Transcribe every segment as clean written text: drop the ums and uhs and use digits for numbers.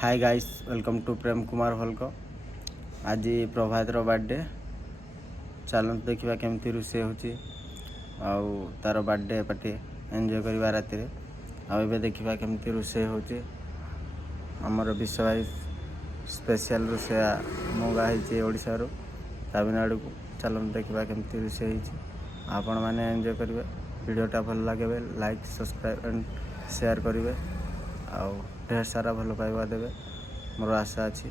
Hi guys welcome to Prem Kumar भल्क। आज प्रभात birthday चलते देखा केमती रोषे हो तार बर्थडे पार्टी एंजॉय करवा राति आबे देखा केमती रोषे होमर विश्व भाई स्पेशल रोषेया मंगाई ओडिशा रू तमिलनाडु को। चलते देखा केमती रोषे आपण मैंने एंजॉय करेंगे। वीडियोटा भल लगे लाइक सब्सक्राइब एंड शेयर करेंगे ढेर सारा भल पाइबा देवे मोर आशा अच्छी।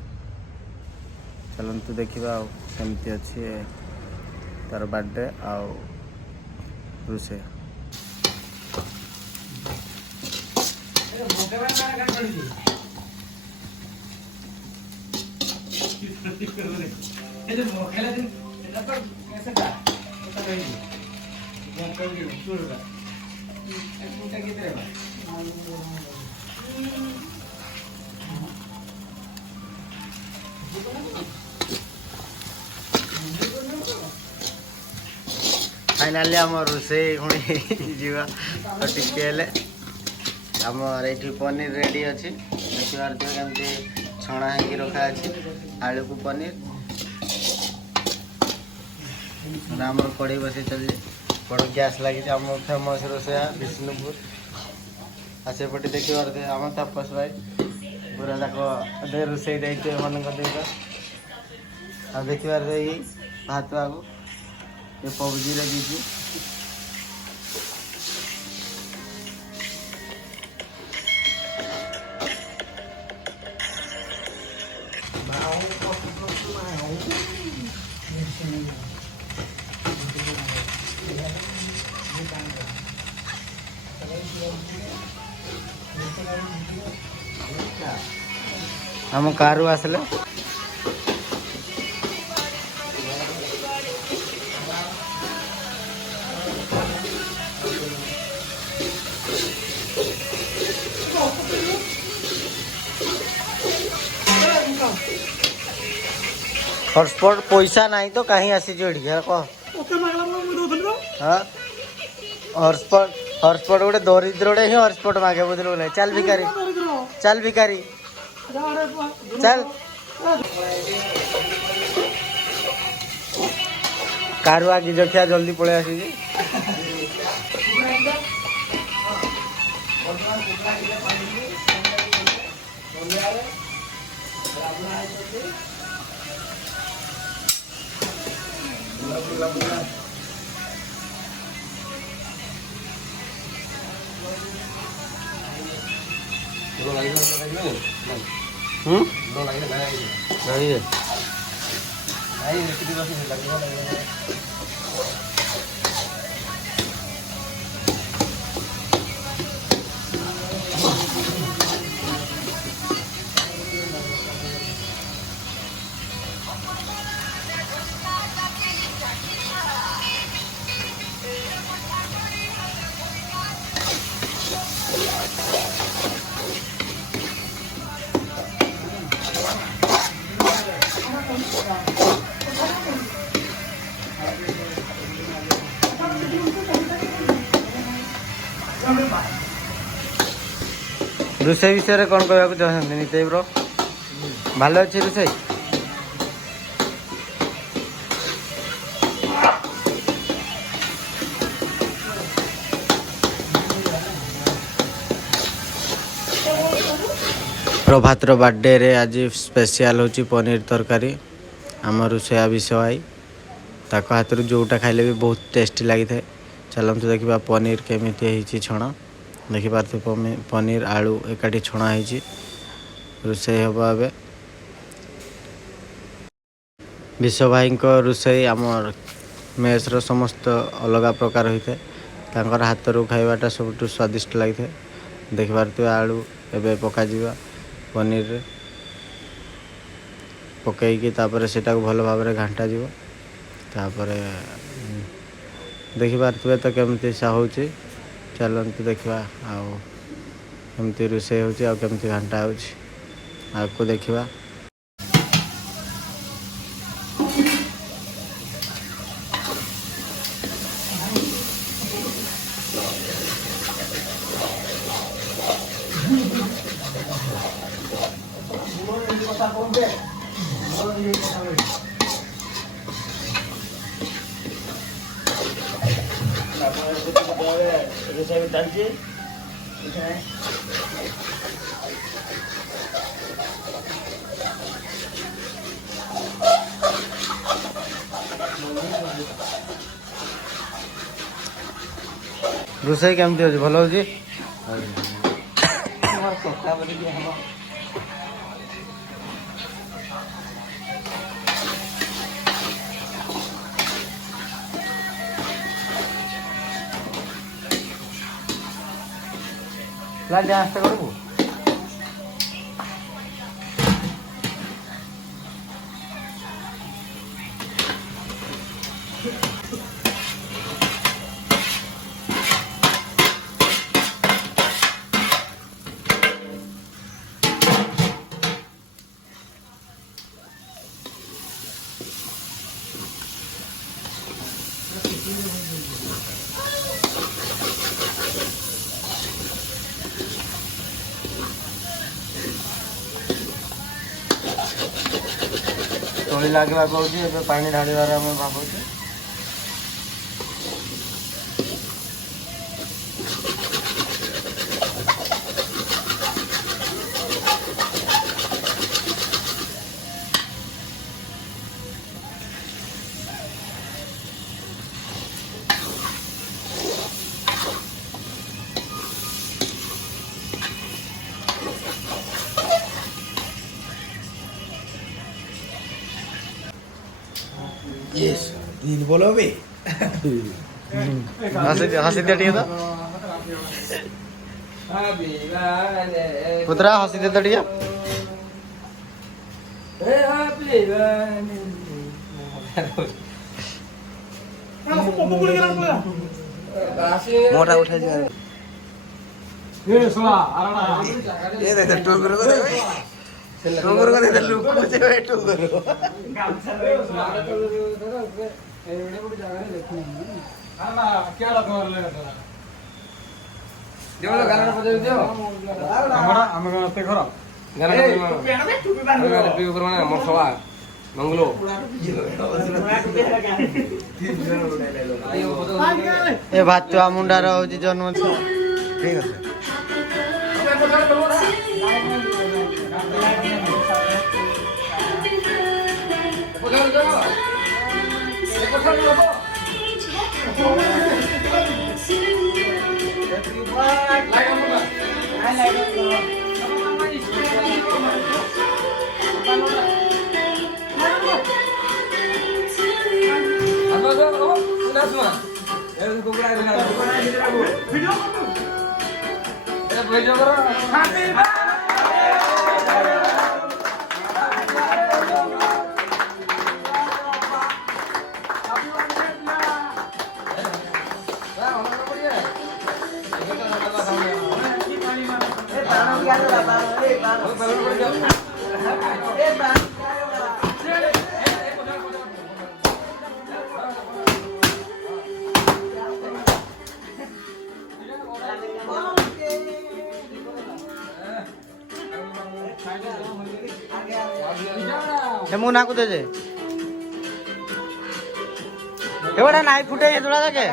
चलतु देखा केमती अच्छी तार बर्थडे आउ रोषे। फाइनाली आम रोषे जीवा तो टिके आमर ये पनीर रेडी अच्छी देखिए केमती छणा हो रखा अच्छी आलू को पनीर आम कड़े बसई चलिए बड़ गैस लगी आम फेमस रोषेया विष्णुपुर आसेपटे देखिए आम तापस भाई पूरा जाक रोषे देखिए मन देखिए भात आगो ये पबजी रे दीजिए हम कार आसले हॉटस्पॉट पैसा नहीं तो कहीं आसी कह हाँ हॉटस्पॉट गोटे दरिद्र ही हॉटस्पॉट मागे बुझल। चल भिखारी चल भिखारी चल कार आगे जखिया जल्दी पड़े आसी रोषे विषय कौन कहना चाहते नितेश ब्रो भल अच्छे रोषे प्रभातर बर्थडे रे आज स्पेशल होची पनीर तरकारी आम रोषेया विषय भाई ताक हाथ जोटा खाइले भी बहुत टेस्टी लगी था। चलते देखा पनीर केमी छणा देखिपारे पनीर आलू एकाठी छणा हो रोषे हम ए विश्व भाई रोषे आमर मेस रो समस्त अलग प्रकार होता है हाथ रू खाइबाटा सब स्वादिष्ट लगी था। देखिपारे आलू एवं पकाଯିवा पनीर रे पकईकी सेटा भल भाव घांटा जीव देखिपारे तो केमती सा हो। चलते देखा आमती रोषे होमती घंटा हो देखा। ରୋଷେଇ ଚାଲିଛି ରୋଷେଇ କେମିତି ହେଉଛି? ଭଲ ହେଉଛି? ଡ୍ୟାନ୍ସଟା କରିବୁ? ତଳି ଲାଗିବାକୁ ହେଉଛି, ଏବେ ପାଣି ଢାଳିବାର ଆମେ ଭାବୁଛୁ। Yes, din bola be. ହସି ଦିଅ ଟିକେ ତ ପୁତୁରା, ହସି ଦିଅ ତ ଟିକେ। मोटा उठाई जा ये सुना आराना ये दे टोकर को दे टोकर को दे लुक को दे टोकर गामछा रे एवढे कुठे जागा रे देखू आराना केडा करले तोरा देवला गाना बजाव दियो हमरा हम ते घर गाना टुपी बांध टुपी करना मोर सवा मंगलो ଏ ଭାତୁଆ ମୁଣ୍ଡାର ହେଉଛି ଜନ୍ମ। ठीक আছে ମୁଁ ନାକୁ ଦେ ଯେ ଏଗୁଡ଼ା ନାଇଁ ଫୁଟେ ଏଗୁଡ଼ା ଦେଖେ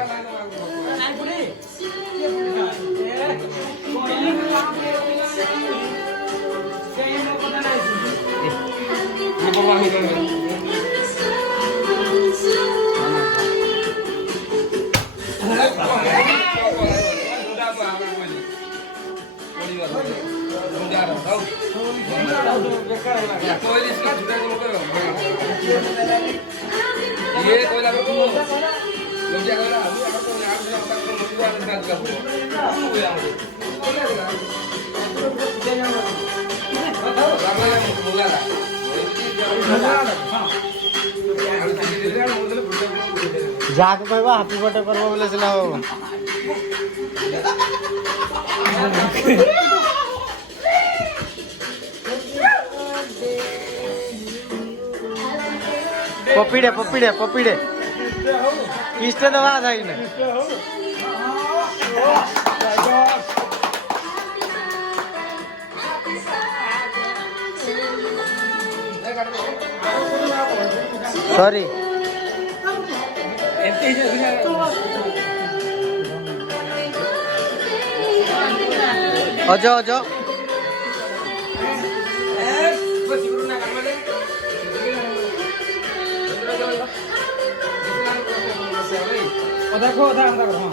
ये कोई लगा को लोग क्या कर रहा है ଯାହାକୁ କହିବ ହାପି ବର୍ଥଡେ କରିବ ବୋଲେ ସିନା ହବ। ପପିଡେ ପପିଡେ ପପିଡେ କିସ୍ଟେ ଦବା ଯାଇନା ସରି ଅଜ ଅଜ ଅଧା କହ ଅଧା ଅଧା କର ହଁ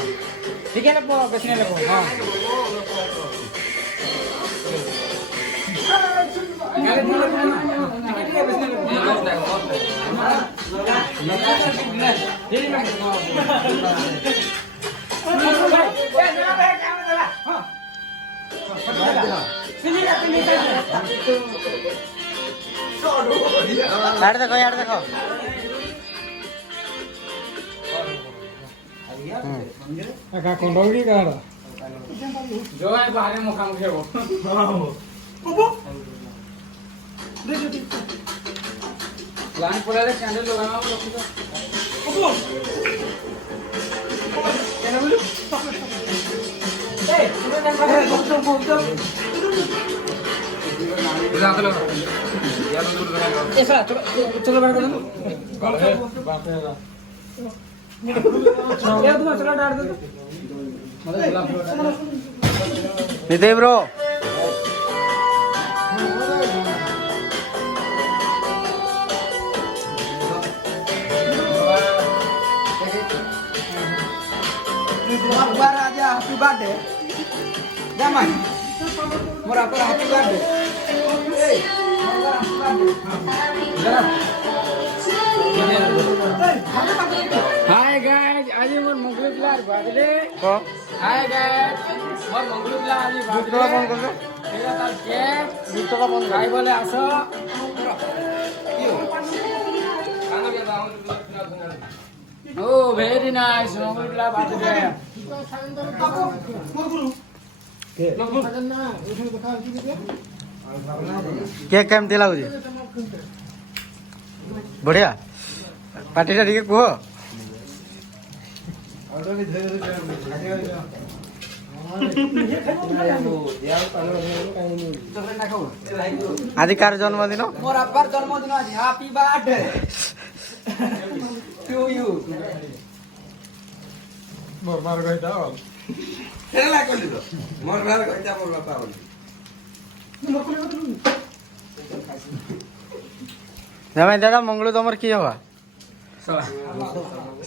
ଟିକେ ହେଲେ ବେଶୀ ନେଲେ କହ ହଁ यार देखो यार देखो का कंडोरी का जो है बाहर मुखा मुखे वो लाइन पड़ा रे कैंडल लगाना वो चलो बाहर कर नितेश ब्रो राजा हैप्पी बर्थडे जामान मोरा पर हैप्पी बर्थडे हाय गाइस आज मोर मंगलूर बर्थडे को हाय गाइस मोर मंगलूर आज बर्थडे फोन कर एला तार केक दूसरा फोन भाई बोले आसो ओ very nice Mangalore birthday cake केमती लाଗୁଛି ବଢିଆ ପାଟିଟା ଟିକେ କୁହ ଆଜି କାର ଜନ୍ମଦିନ मोर अब्बार जन्मदिन आज हैप्पी बर्थडे टू यू मोर मार गइता बोल खेला करली तो मोर मार गइता मोर बापा बोल ଜାମାଇ ଦାଦା ମଙ୍ଗଳୁ ତମର କିଏ ହବା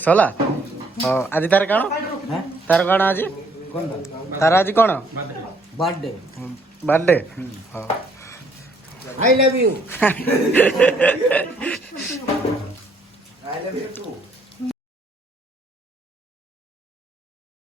ସଲା ହଁ ଆଜି ତାର କାଣ ତାର କାଣ ଆଜି ତାର ଆଜି କଣ बर्थडे ବାର୍ଥଡେ ହଁ आई लव यू